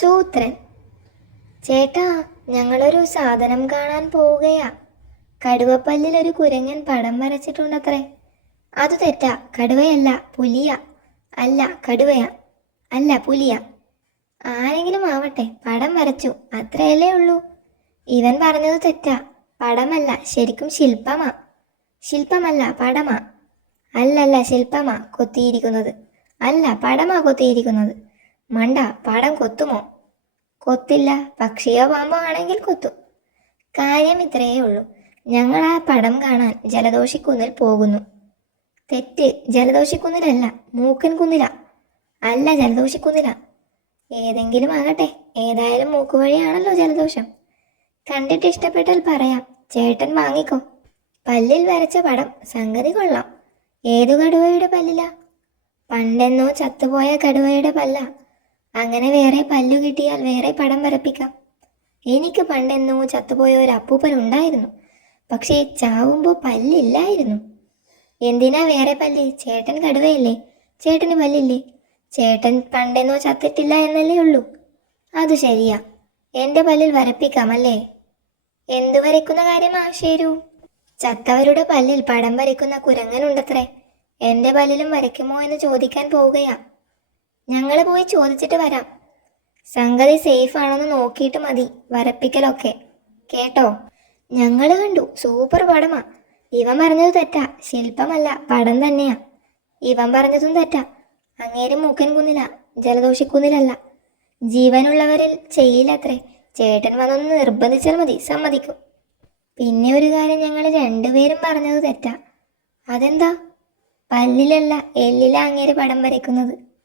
സൂത്രൻ. ചേട്ടാ, ഞങ്ങളൊരു സാധനം കാണാൻ പോവുകയാ. കടുവപ്പല്ലിൽ ഒരു കുരങ്ങൻ പടം വരച്ചിട്ടുണ്ടത്രേ. അത് തെറ്റാ. കടുവയല്ല, പുലിയാ. അല്ല, കടുവയാ. അല്ല, പുലിയാ. ആരെങ്കിലും ആവട്ടെ, പടം വരച്ചു, അത്രയല്ലേ ഉള്ളൂ. ഇവൻ പറഞ്ഞത് തെറ്റാ. പടമല്ല, ശരിക്കും ശില്പമാ. ശില്പമല്ല, പടമാ. അല്ലല്ല, ശില്പമാ കൊത്തിയിരിക്കുന്നത്. അല്ല, പടമാ കൊത്തിയിരിക്കുന്നത്. മണ്ട, പടം കൊത്തുമോ? കൊത്തില്ല. പക്ഷിയോ പാമ്പോ ആണെങ്കിൽ കൊത്തും. കാര്യം ഇത്രയേ ഉള്ളൂ. ഞങ്ങൾ ആ പടം കാണാൻ ജലദോഷിക്കുന്നിൽ പോകുന്നു. തെറ്റ്. ജലദോഷിക്കുന്നിലല്ല, മൂക്കൻ കുന്നില. അല്ല, ജലദോഷിക്കുന്നില. ഏതെങ്കിലും ആകട്ടെ, ഏതായാലും മൂക്കുവഴിയാണല്ലോ ജലദോഷം. കണ്ടിട്ട് ഇഷ്ടപ്പെട്ടാൽ പറയാം. ചേട്ടൻ വാങ്ങിക്കോ. പല്ലിൽ വരച്ച പടം സംഗതി കൊള്ളാം. ഏതു കടുവയുടെ പല്ലിലാ? പണ്ടെന്നോ ചത്തുപോയ കടുവയുടെ പല്ല. അങ്ങനെ വേറെ പല്ലു കിട്ടിയാൽ വേറെ പടം വരപ്പിക്കാം. എനിക്ക് പണ്ടെന്നോ ചത്തുപോയ ഒരു അപ്പൂപ്പൻ ഉണ്ടായിരുന്നു. പക്ഷേ ചാവുമ്പോൾ പല്ലില്ലായിരുന്നു. എന്തിനാ വേറെ പല്ല്? ചേട്ടൻ കടുവയല്ലേ, ചേട്ടന് പല്ലില്ലേ? ചേട്ടൻ പണ്ടെന്നോ ചത്തിട്ടില്ല എന്നല്ലേ ഉള്ളൂ. അത് ശരിയാ. എൻ്റെ പല്ലിൽ വരപ്പിക്കാമല്ലേ? എന്തു വരയ്ക്കുന്ന കാര്യമാ ശരു? ചത്തവരുടെ പല്ലിൽ പടം വരയ്ക്കുന്ന കുരങ്ങനുണ്ടത്രേ. എൻ്റെ പല്ലിലും വരയ്ക്കുമോ എന്ന് ചോദിക്കാൻ പോവുകയാ. ഞങ്ങൾ പോയി ചോദിച്ചിട്ട് വരാം. സംഗതി സേഫ് ആണെന്ന് നോക്കിയിട്ട് മതി വരപ്പിക്കലൊക്കെ, കേട്ടോ? ഞങ്ങൾ കണ്ടു, സൂപ്പർ പടമാ. ഇവൻ പറഞ്ഞത് തെറ്റാ. ശില്പമല്ല, പടം തന്നെയാ. ഇവൻ പറഞ്ഞതും തെറ്റാ. അങ്ങേരും മൂക്കൻ കുന്നില, ജലദോഷിക്കുന്നിലല്ല. ജീവനുള്ളവരിൽ ചെയ്യില്ലത്രേ. ചേട്ടൻ വന്നൊന്ന് നിർബന്ധിച്ചാൽ മതി, സമ്മതിക്കും. പിന്നെ ഒരു കാര്യം, ഞങ്ങൾ രണ്ടുപേരും പറഞ്ഞത് തെറ്റാ. അതെന്താ? പല്ലിലല്ല, എല്ലിലാ അങ്ങേര് പടം വരയ്ക്കുന്നത്.